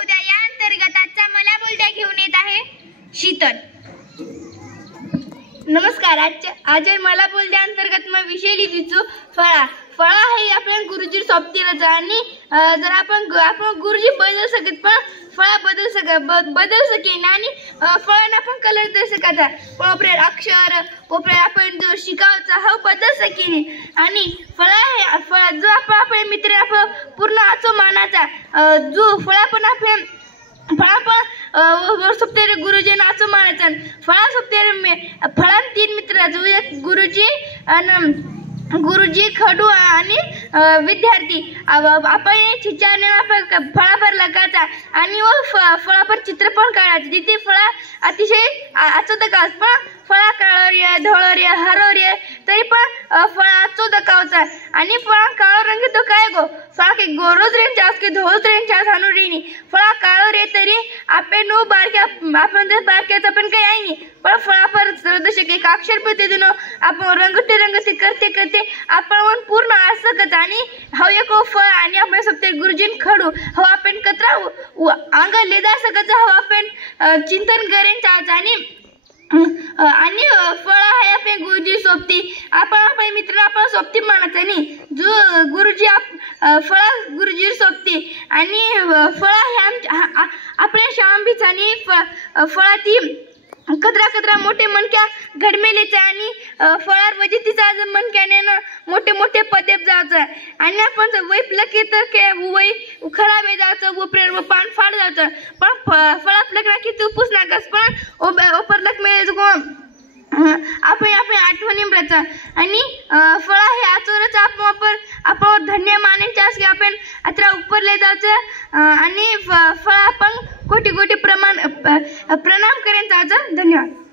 उद्या या अंतर्गत आजचा मला बोलत्या घेऊन येत आहे शीतल। नमस्कार। आज मला बोलत्या अंतर्गत मैं विषय लिहितो फळा। फळा हे आपल्या गुरुजी सोबतीलाच आणि जर आपण गुरुजी बदल सकत पण फळा बदल सकेन आणि फळांना आपण कलर दे सकता पण आपले अक्षर आपले आपण जो शिकावचा हा बदल सकेन आणि फळा जो आपण मित्र आपण पूर्ण आचो मानाचा जो फळा पण आपले फळा पण सोबते गुरुजी नाचो मानाचा फळा सोबते फळां तीन मित्र जो एक गुरुजी खडू आणि विद्यार्थी आपण चिचाने फळा पर लगाचा आणि फळा पर चित्र पण काढायचे जिथे फळा अतिशय आचो दकावच पण फळा काळो रे धोळो रे हरो रे तरी पण फळा आचो दकावचा आणि फळा काळो रंग तो काय गो फळा के गोरोज रेन जास के धोज रेन जास हानु रेनी फळा काळो रे तरी आपण नो बारक्या आपण जर बारक्याचा पण काही आहे नाही पण फळा पर जसे एक अक्षर पते दिनो आपण रंगते करते आपण पूर्ण आसकत आणि हा एक फळ आणि आपण सबते गुरुजीन खडू हो आपण कतरा अंग लेदा सकत हो आपण चिंतन करेन चाच आणि फळ आहे आपले गुरुजी सोबती आपण मित्र आपण सोबती मानत नाही जो गुरुजी फळा गुरुजी सोबती आणि फळा हे आपल्या शांबीच आणि फळा ती कदरा मोठे मनक्या घडमेलेचा आणि फळार वजे तिचा मनक्याने मोठे पदेप जायचं आणि आपण वैपलं की तर के वै खराब जायचं उपरे पान फाड जायचं पण फळात लग्न की तू पुस नाकस पण ओपरलक मिळेल गो आपण आठवणी ब्रचा आणि फळा हे आचोरच आपण धन्य मानेच्यास की आपण अत्रा उपरले जायचं आणि फळा आपण कोटी प्रणाम करेन जायचं। धन्यवाद।